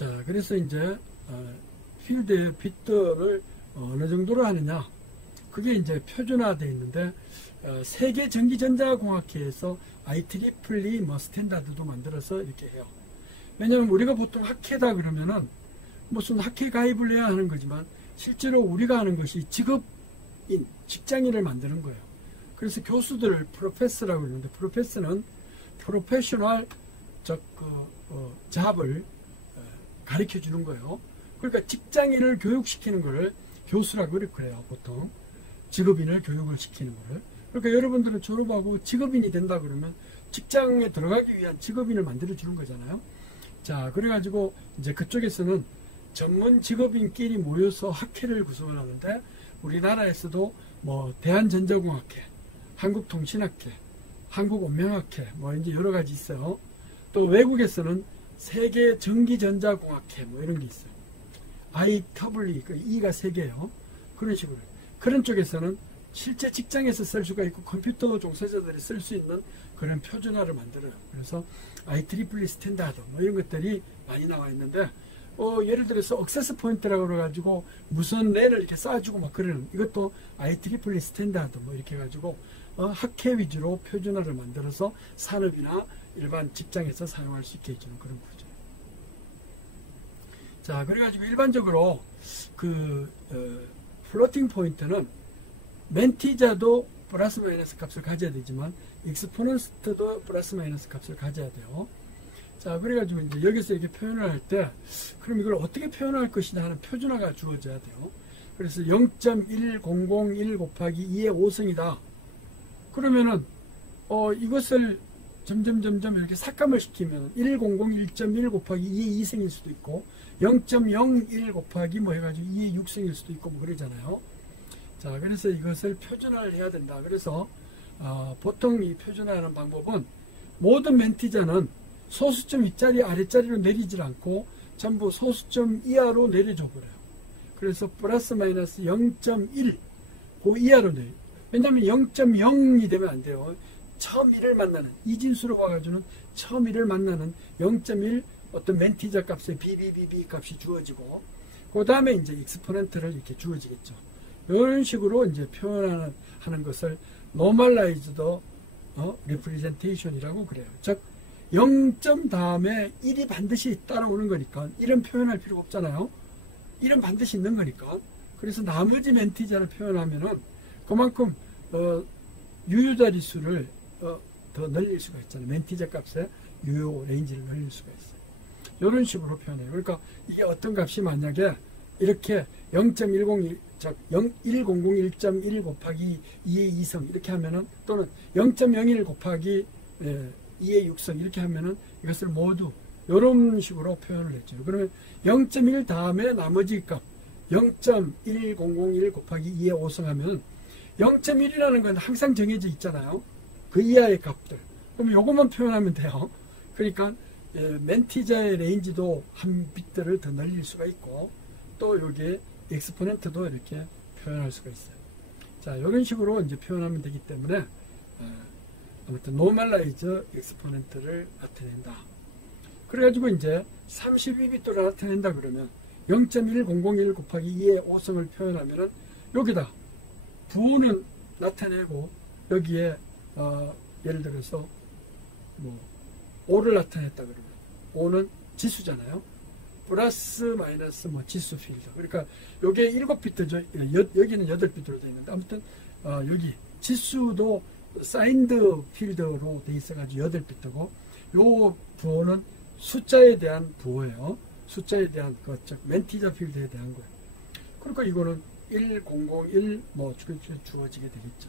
자, 그래서 이제 필드의 빗들을 어느 정도로 하느냐, 그게 이제 표준화되어 있는데, 세계 전기전자공학회에서 IEEE 뭐 스탠다드도 만들어서 이렇게 해요. 왜냐면 우리가 보통 학회다 그러면은 무슨 학회 가입을 해야 하는 거지만, 실제로 우리가 하는 것이 직업인, 직장인을 만드는 거예요. 그래서 교수들을 프로페서라고 그러는데, 프로페서는 프로페셔널 잡을 가르쳐 주는 거예요. 그러니까 직장인을 교육시키는 거를 교수라고 그래요. 보통 직업인을 교육을 시키는 거를. 그러니까 여러분들은 졸업하고 직업인이 된다 그러면 직장에 들어가기 위한 직업인을 만들어 주는 거잖아요. 자, 그래가지고 이제 그쪽에서는 전문 직업인끼리 모여서 학회를 구성을 하는데, 우리나라에서도 뭐 대한전자공학회, 한국통신학회, 한국온명학회, 뭐 이제 여러 가지 있어요. 또 외국에서는 세계 전기전자공학회 뭐 이런 게 있어요. IEEE, 그 E가 3개예요. 그런 식으로. 그런 쪽에서는 실제 직장에서 쓸 수가 있고 컴퓨터 종사자들이 쓸 수 있는 그런 표준화를 만들어요. 그래서 IEEE 스탠다드 뭐 이런 것들이 많이 나와 있는데, 예를 들어서 억세스 포인트라고 그래가지고 무선 랜을 이렇게 쏴주고 막 그러는, 이것도 IEEE 스탠다드 뭐 이렇게 해가지고 학회 위주로 표준화를 만들어서 산업이나 일반 직장에서 사용할 수 있게 해주는 그런 거죠. 자, 그래가지고 일반적으로 플로팅 포인트는 멘티자도 플러스 마이너스 값을 가져야 되지만 익스포넌트도 플러스 마이너스 값을 가져야 돼요. 자, 그래가지고 이제 여기서 이렇게 표현을 할 때, 그럼 이걸 어떻게 표현할 것이냐 하는 표준화가 주어져야 돼요. 그래서 0.1001 곱하기 2의 5승이다. 그러면은 이것을 점점 이렇게 삭감을 시키면 100 곱하기 2의 2승일 수도 있고 0.01 곱하기 뭐 해가지고 2의 6승일 수도 있고 뭐 그러잖아요. 자, 그래서 이것을 표준화를 해야 된다. 그래서 보통 이 표준화하는 방법은 모든 멘티자는 소수점 윗자리 아랫자리로 내리질 않고 전부 소수점 이하로 내려줘 버려요. 그래서 플러스 마이너스 0.1 그 이하로 내려. 왜냐하면 0.0이 되면 안 돼요. 처음 1을 만나는, 이진수로 봐가지고는 처음 1을 만나는 0.1 어떤 멘티자 값의 BBBB 값이 주어지고, 그 다음에 이제 익스포넨트를 이렇게 주어지겠죠. 이런 식으로 이제 표현하는 것을 normalized representation이라고 그래요. 즉, 0점 다음에 1이 반드시 따라오는 거니까, 1은 표현할 필요가 없잖아요. 1은 반드시 있는 거니까. 그래서 나머지 멘티자를 표현하면은 그만큼 유효자리수를 더 늘릴 수가 있잖아요. 멘티자 값의 유효 레인지를 늘릴 수가 있어요. 이런 식으로 표현해요. 그러니까 이게 어떤 값이 만약에 이렇게 0.101, 100.1 곱하기 2의 2성 이렇게 하면은, 또는 0.01 곱하기 2의 6성 이렇게 하면은 이것을 모두 이런 식으로 표현을 했죠. 그러면 0.1 다음에 나머지 값 0.1001 곱하기 2의 5성 하면 0.1이라는 건 항상 정해져 있잖아요. 그 이하의 값들. 그럼 요것만 표현하면 돼요. 그러니까 멘티자의 레인지도 한 빗들을 더 늘릴 수가 있고, 또 여기에 엑스포넨트도 이렇게 표현할 수가 있어요. 자, 이런 식으로 이제 표현하면 되기 때문에 아무튼 노멀라이즈 엑스포넨트를 나타낸다. 그래가지고 이제 32빗도를 나타낸다 그러면 0.1001 곱하기 2의 5성을 표현하면은 여기다 부호는 나타내고, 여기에 예를 들어서 뭐 5를 나타냈다 그러면 5는 지수잖아요. 플러스 마이너스 뭐 지수 필드. 그러니까 요게 7비트죠. 여기는 8비트로 되어 있는데, 아무튼 여기 지수도 사인드 필드로 되어 있어가지고 8비트고, 요 부호는 숫자에 대한 부호예요. 숫자에 대한 멘티자 필드에 대한 거예요. 그러니까 이거는 1001 뭐 주어지게 되겠죠.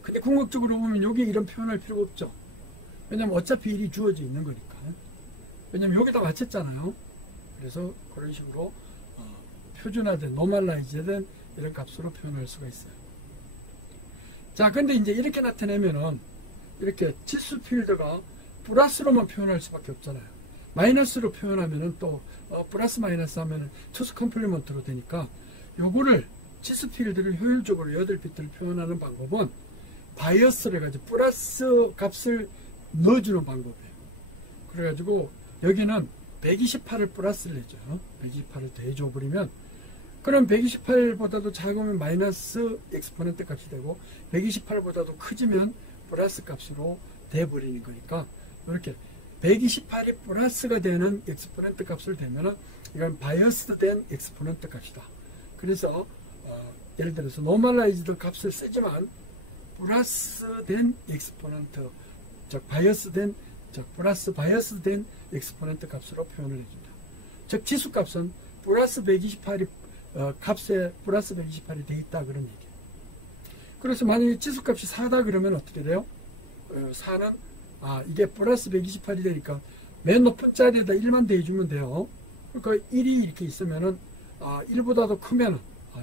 근데 궁극적으로 보면 여기 이런 표현할 필요가 없죠. 왜냐면 어차피 1이 주어져 있는 거니까. 왜냐면 여기다 맞췄잖아요. 그래서 그런 식으로 표준화된, 노멀라이즈된 이런 값으로 표현할 수가 있어요. 자, 근데 이제 이렇게 나타내면은 이렇게 지수 필드가 플러스로만 표현할 수밖에 없잖아요. 마이너스로 표현하면은 또 플러스 마이너스 하면은 투스 컴플리먼트로 되니까, 요거를 지수 필드를 효율적으로 8비트를 표현하는 방법은 바이어스를 해가지고 플러스 값을 넣어주는 방법이에요. 그래가지고 여기는 128을 플러스를 해줘. 128을 더해줘버리면, 그럼 128보다도 작으면 마이너스 엑스포넨트 값이 되고 128보다도 커지면 플러스 값으로 돼버리는 거니까, 이렇게 128이 플러스가 되는 엑스포넨트 값을 대면은 이건 바이어스드 된 엑스포넨트 값이다. 그래서 예를 들어서 노멀라이즈드 값을 쓰지만 플러스 된 엑스포넨트, 즉 바이어스 된, 즉 플러스 바이어스 된 엑스포넨트 값으로 표현을 해준다. 즉 지수값은 플러스 128이 값에 플러스 128이 돼 있다, 그런 얘기예요. 그래서 만약에 지수값이 4다 그러면 어떻게 돼요? 4는 이게 플러스 128이 되니까 맨 높은 자리에다 1만 대해주면 돼요. 그러니까 1이 이렇게 있으면은 1보다도 크면은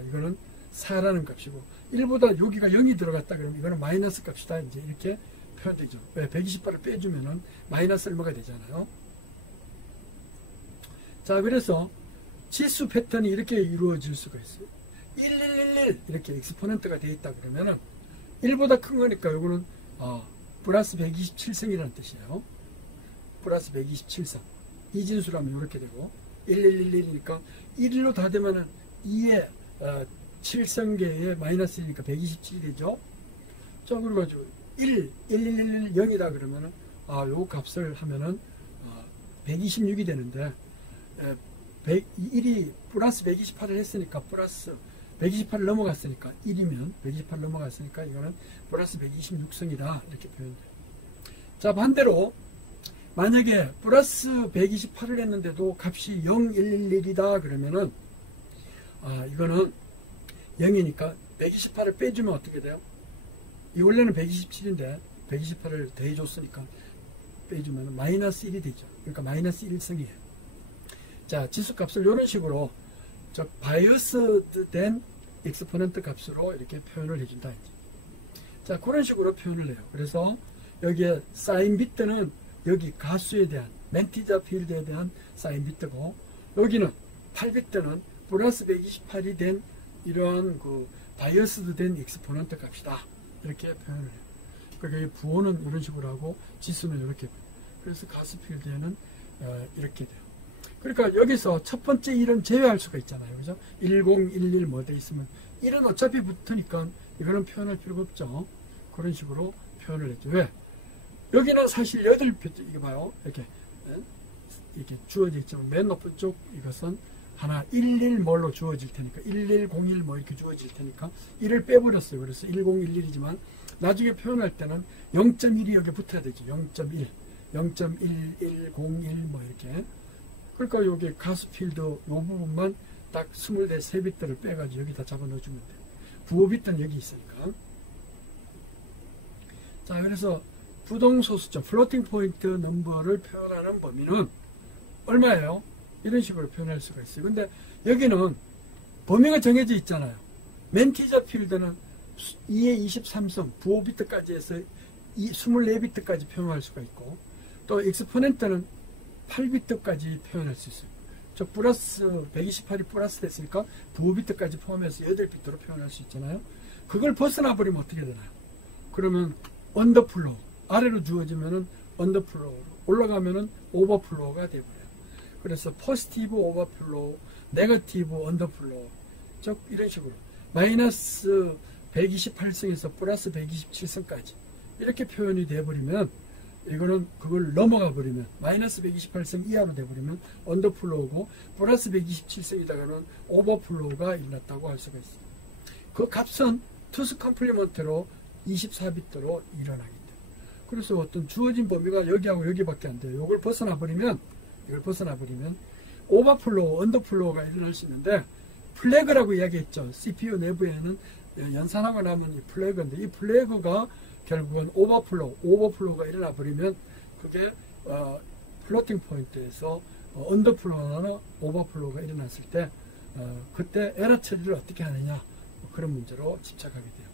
이거는 4라는 값이고, 1보다 여기가 0이 들어갔다 그러면 이거는 마이너스 값이다, 이제 이렇게 표현되죠. 왜? 128을 빼주면은 마이너스 얼마가 되잖아요. 자, 그래서 지수 패턴이 이렇게 이루어질 수가 있어요. 1111 이렇게 엑스포넨트가 되어 있다 그러면은 1보다 큰 거니까 이거는 플러스 127승이라는 뜻이에요. 플러스 127승. 이진수라면 이렇게 되고, 1111이니까 1로 다 되면은 2의 7승계의 마이너스 1이니까 127이 되죠. 자, 그래가지고 11111 0이다 그러면은 요 값을 하면은 126이 되는데, 1이 플러스 128을 했으니까 플러스 128을 넘어갔으니까 1이면 128을 넘어갔으니까 이거는 플러스 126승이다, 이렇게 표현돼요. 자, 반대로 만약에 플러스 128을 했는데도 값이 0111이다 그러면은 이거는 0이니까 128을 빼주면 어떻게 돼요? 이 원래는 127인데 128을 더해줬으니까 빼주면 마이너스 1이 되죠. 그러니까 마이너스 1승이에요. 자, 지수값을 이런 식으로 바이어스 된 엑스포넨트 값으로 이렇게 표현을 해준다, 이제. 자, 그런 식으로 표현을 해요. 그래서 여기에 사인 비트는 여기 가수에 대한, 멘티저 필드에 대한 사인 비트고, 여기는 8비트는 플러스 128이 된 이러한 바이어스드 된 엑스포넨트 값이다, 이렇게 표현을 해요. 그러니까 부호는 이런 식으로 하고 지수는 이렇게. 그래서 가수 필드에는 이렇게 돼요. 그러니까 여기서 첫 번째 1은 제외할 수가 있잖아요. 그죠? 1011 뭐 돼 있으면 1은 어차피 붙으니까 이거는 표현할 필요가 없죠. 그런 식으로 표현을 했죠. 왜? 여기는 사실 8비트, 이거 봐요. 이렇게 주어져 있지만 맨 높은 쪽 이것은 하나 11 뭘로 주어질 테니까 1101 뭐 이렇게 주어질 테니까 1을 빼버렸어요. 그래서 1011이지만 나중에 표현할 때는 0.1이 여기 붙어야 되죠. 0.1, 0.1101 뭐 이렇게. 그러니까 여기 가수 필드 요 부분만 딱 24비트를 빼가지고 여기다 잡아 넣어주면 돼요. 부호 비트는 여기 있으니까. 자, 그래서 부동소수점, 플로팅 포인트 넘버를 표현하는 범위는 얼마예요? 이런 식으로 표현할 수가 있어요. 근데 여기는 범위가 정해져 있잖아요. 멘티저 필드는 2의 23승, 부호 비트까지 해서 24비트까지 표현할 수가 있고, 또 엑스포넨트는 8비트까지 표현할 수 있어요. 저 플러스 128이 플러스 됐으니까 부호 비트까지 포함해서 8비트로 표현할 수 있잖아요. 그걸 벗어나 버리면 어떻게 되나요? 그러면 언더플로우, 아래로 주어지면은 언더플로우로, 올라가면은 오버플로우가 되어버려요. 그래서 포지티브 오버플로우, 네거티브 언더플로우, 즉 이런 식으로 마이너스 128승에서 플러스 127승까지 이렇게 표현이 되어버리면, 이거는 그걸 넘어가 버리면 마이너스 128승 이하로 돼버리면 언더플로우고, 플러스 127승이다가는 오버플로우가 일어났다고 할 수가 있어요. 그 값은 투스 컴플리먼트로 24비트로 일어나게 돼요. 그래서 어떤 주어진 범위가 여기하고 여기밖에 안 돼요. 이걸 벗어나 버리면 오버플로우, 언더플로우가 일어날 수 있는데, 플래그라고 이야기했죠. CPU 내부에는 연산하고 남은 이 플래그인데, 이 플래그가 결국은 오버플로우가 일어나 버리면 그게 플로팅 포인트에서 언더플로우나 오버플로우가 일어났을 때 그때 에러 처리를 어떻게 하느냐, 그런 문제로 집착하게 돼요.